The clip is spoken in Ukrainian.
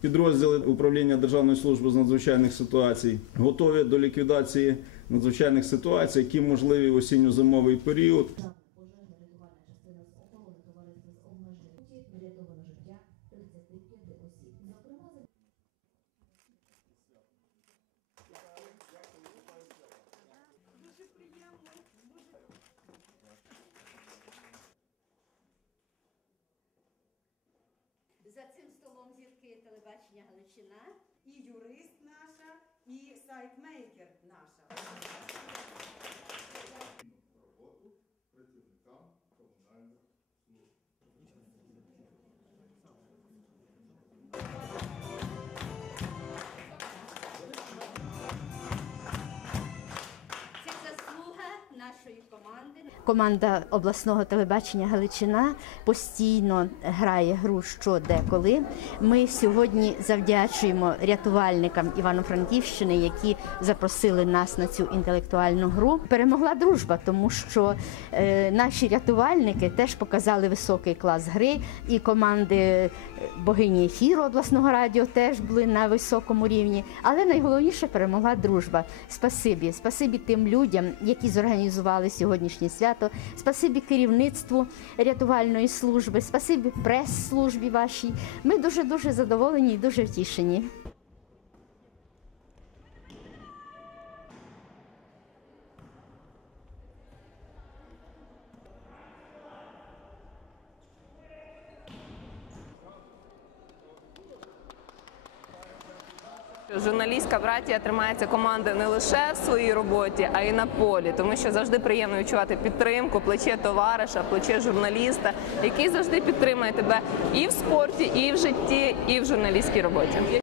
Підрозділи управління Державної служби з надзвичайних ситуацій готові до ліквідації надзвичайних ситуацій, які можливі в осінньо-зимовий період. Пожежна рятувальна частина з охорони товариства з обмеження врятовано життя 35 Галичина. і юрист наша, і сайтмейкер наша. Команда обласного телебачення Галичина постійно грає гру що де коли. Ми сьогодні завдячуємо рятувальникам Івано-Франківщини, які запросили нас на цю інтелектуальну гру. Перемогла дружба, тому що е, наші рятувальники теж показали високий клас гри, і команди богині ефіру обласного радіо теж були на високому рівні. Але найголовніше перемогла дружба. Спасибі, спасибі тим людям, які зорганізували сьогоднішнє свято. Спасибі керівництву рятувальної служби, спасибі прес-службі вашій. Ми дуже дуже задоволені і дуже втішені. Журналістська братія тримається команди не лише в своїй роботі, а й на полі, тому що завжди приємно відчувати підтримку, плече товариша, плече журналіста, який завжди підтримує тебе і в спорті, і в житті, і в журналістській роботі.